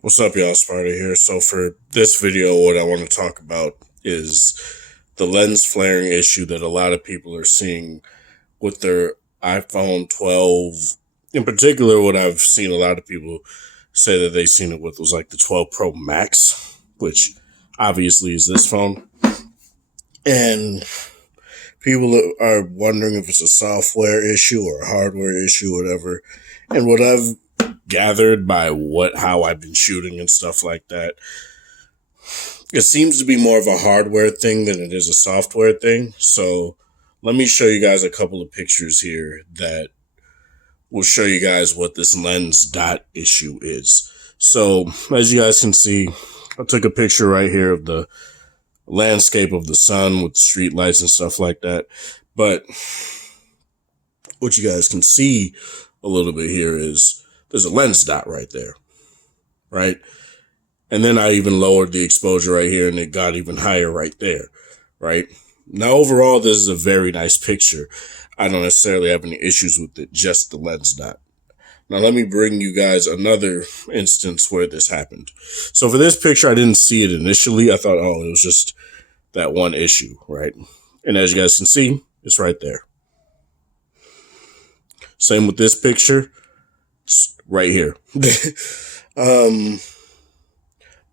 What's up, y'all? Sparta here. So for this video, what I want to talk about is the lens flaring issue that a lot of people are seeing with their iPhone 12. In particular, what I've seen a lot of people say that they've seen it with was like the 12 Pro Max, which obviously is this phone. And people are wondering if it's a software issue or a hardware issue, whatever. And what I've gathered by how I've been shooting and stuff like that, it seems to be more of a hardware thing than it is a software thing. So let me show you guys a couple of pictures here that will show you guys what this lens dot issue is. So as you guys can see, I took a picture right here of the landscape of the sun with the street lights and stuff like that. But what you guys can see a little bit here is there's a lens dot right there, right? And then I even lowered the exposure right here and it got even higher right there, right? Now, overall, this is a very nice picture. I don't necessarily have any issues with it, just the lens dot. Now, let me bring you guys another instance where this happened. So for this picture, I didn't see it initially. I thought, oh, it was just that one issue, right? And as you guys can see, it's right there. Same with this picture. It's right here.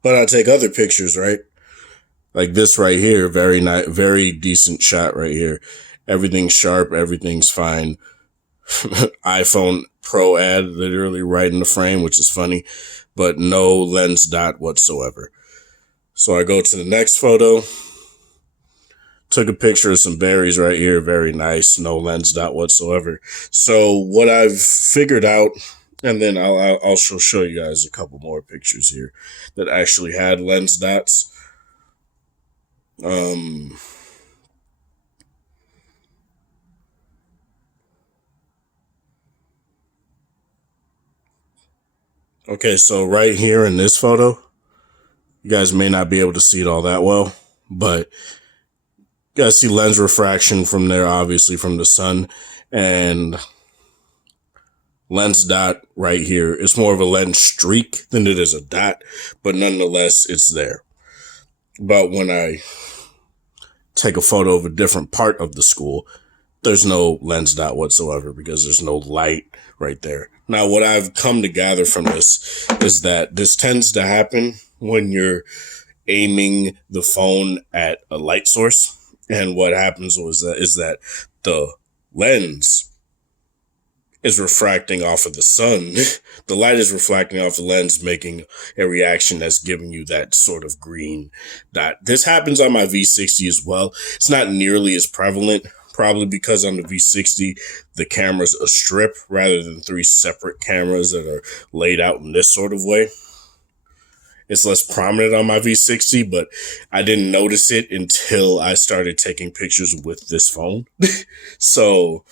But I take other pictures, right? Like this right here, very nice, very decent shot right here. Everything's sharp, everything's fine. iPhone Pro ad literally right in the frame, which is funny, but no lens dot whatsoever. So I go to the next photo. Took a picture of some berries right here, very nice, no lens dot whatsoever. So what I've figured out, and then I'll also show you guys a couple more pictures here that actually had lens dots. Okay, so right here in this photo, you guys may not be able to see it all that well, but you guys see lens refraction from there, obviously from the sun, and lens dot right here. It's more of a lens streak than it is a dot, but nonetheless, it's there. But when I take a photo of a different part of the school, there's no lens dot whatsoever because there's no light right there. Now, what I've come to gather from this is that this tends to happen when you're aiming the phone at a light source. And what happens is that the lens is refracting off of the sun. The light is reflecting off the lens, making a reaction that's giving you that sort of green dot. This happens on my V60 as well. It's not nearly as prevalent, probably because on the V60, the camera's a strip rather than three separate cameras that are laid out in this sort of way. It's less prominent on my V60, but I didn't notice it until I started taking pictures with this phone. So,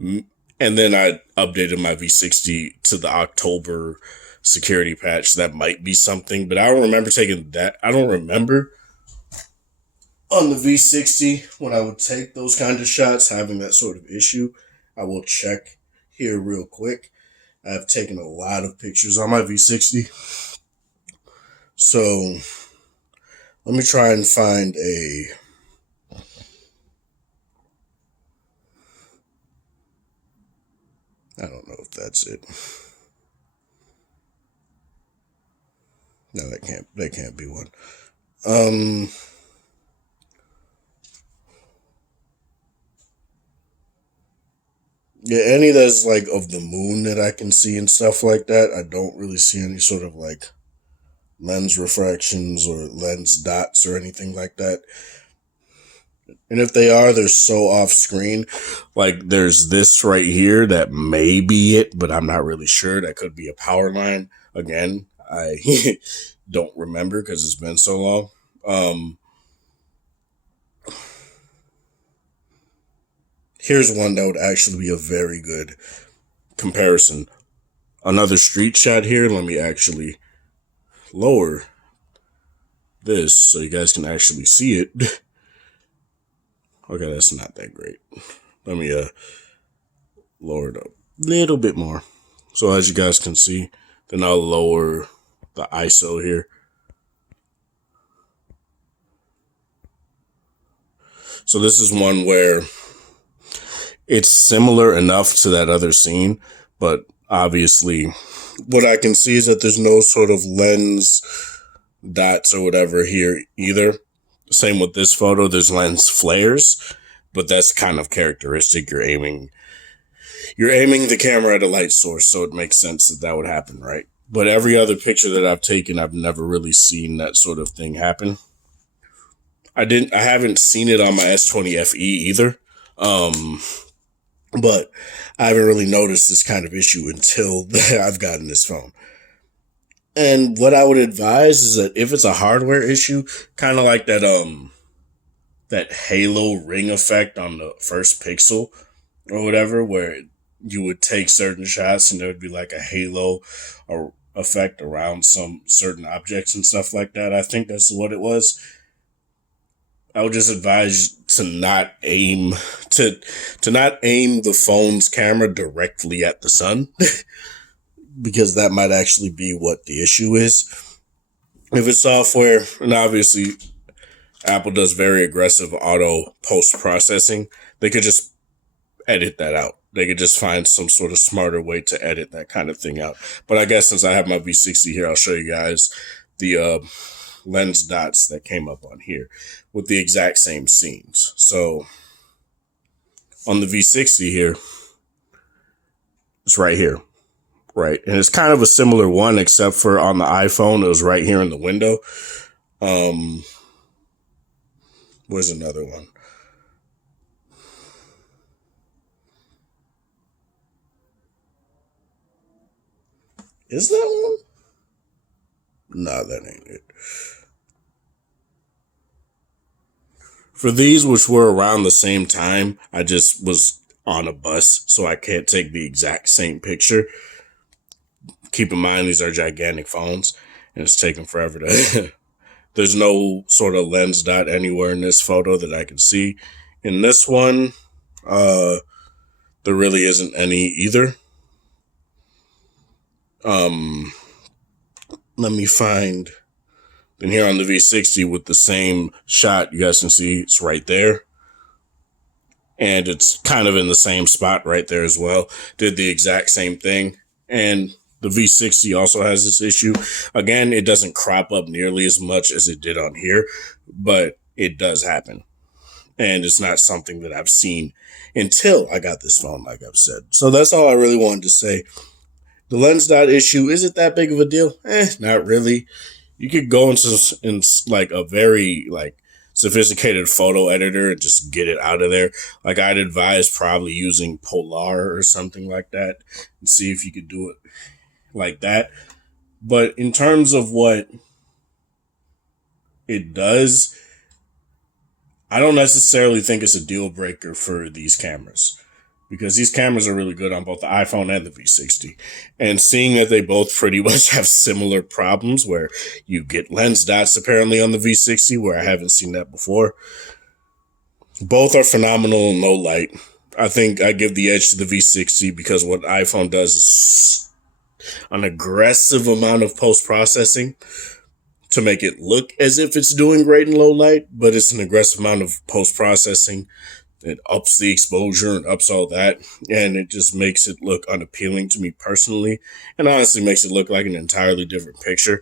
and then I updated my V60 to the October security patch. That might be something, but I don't remember taking that. I don't remember on the V60 when I would take those kind of shots having that sort of issue. I will check here real quick. I've taken a lot of pictures on my V60. So let me try and find a I don't know if that's it. No, that can't be one. Yeah, any that's like of the moon that I can see and stuff like that, I don't really see any sort of like lens refractions or lens dots or anything like that. And if they are, they're so off screen. Like there's this right here that may be it, but I'm not really sure. That could be a power line. Again, I don't remember because it's been so long. Here's one that would actually be a very good comparison. Another street shot here. Let me actually lower this so you guys can actually see it. Okay, that's not that great. Let me lower it up a little bit more. So as you guys can see, Then I'll lower the ISO here. So this is one where it's similar enough to that other scene, but obviously what I can see is that there's no sort of lens dots or whatever here either. Same with this photo, there's lens flares, but that's kind of characteristic. You're aiming the camera at a light source, so it makes sense that that would happen, right? But every other picture that I've taken, I've never really seen that sort of thing happen. I haven't seen it on my S20 FE either. But I haven't really noticed this kind of issue until I've gotten this phone. And what I would advise is that if it's a hardware issue, kind of like that halo ring effect on the first Pixel or whatever, where you would take certain shots and there would be like a halo or effect around some certain objects and stuff like that. I think that's what it was. I would just advise to not aim the phone's camera directly at the sun because that might actually be what the issue is. If it's software, and obviously Apple does very aggressive auto post-processing, they could just edit that out. They could just find some sort of smarter way to edit that kind of thing out. But I guess since I have my V60 here, I'll show you guys the lens dots that came up on here with the exact same scenes. So on the V60 here, it's right here, right? And it's kind of a similar one, except for on the iPhone, it was right here in the window. Where's another one? Is that one? No, that ain't it. For these, which were around the same time, I just was on a bus, so I can't take the exact same picture. Keep in mind, these are gigantic phones, and it's taking forever to... There's no sort of lens dot anywhere in this photo that I can see. In this one, there really isn't any either. Let me find... Then here on the V60 with the same shot, you guys can see it's right there. And it's kind of in the same spot right there as well. Did the exact same thing. And the V60 also has this issue. Again, it doesn't crop up nearly as much as it did on here, but it does happen. And it's not something that I've seen until I got this phone, like I've said. So that's all I really wanted to say. The lens dot issue, is it that big of a deal? Not really. You could go into like a very like sophisticated photo editor and just get it out of there. Like I'd advise probably using Polar or something like that and see if you could do it like that. But in terms of what it does, I don't necessarily think it's a deal breaker for these cameras. Because these cameras are really good on both the iPhone and the V60. And seeing that they both pretty much have similar problems where you get lens dots apparently on the V60, where I haven't seen that before. Both are phenomenal in low light. I think I give the edge to the V60 because what iPhone does is an aggressive amount of post-processing to make it look as if it's doing great in low light, but it's an aggressive amount of post-processing. It ups the exposure and ups all that, and it just makes it look unappealing to me personally, and honestly makes it look like an entirely different picture.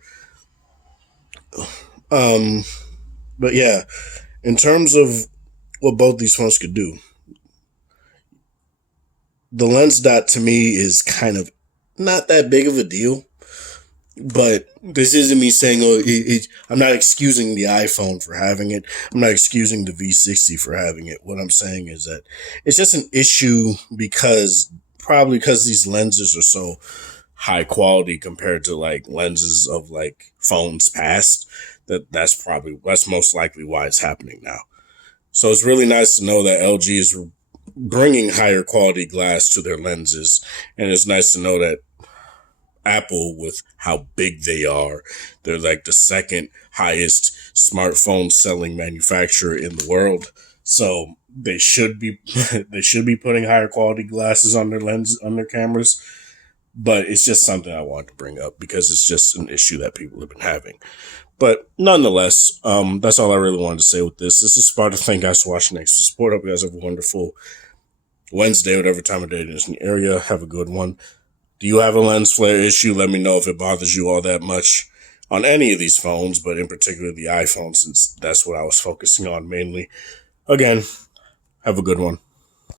But yeah, in terms of what both these phones could do, the lens dot to me is kind of not that big of a deal. But this isn't me saying, I'm not excusing the iPhone for having it. I'm not excusing the V60 for having it. What I'm saying is that it's just an issue probably because these lenses are so high quality compared to like lenses of like phones past, that's most likely why it's happening now. So it's really nice to know that LG is bringing higher quality glass to their lenses. And it's nice to know that Apple, with how big they are, they're like the second highest smartphone selling manufacturer in the world. So they should be putting higher quality glasses on their cameras. But it's just something I wanted to bring up because it's just an issue that people have been having. But nonetheless, that's all I really wanted to say with this. This is Sparta. Thank you guys for watching Next to Support. Hope you guys have a wonderful Wednesday, whatever time of day it is in the area. Have a good one. Do you have a lens flare issue? Let me know if it bothers you all that much on any of these phones, but in particular the iPhone, since that's what I was focusing on mainly. Again, have a good one.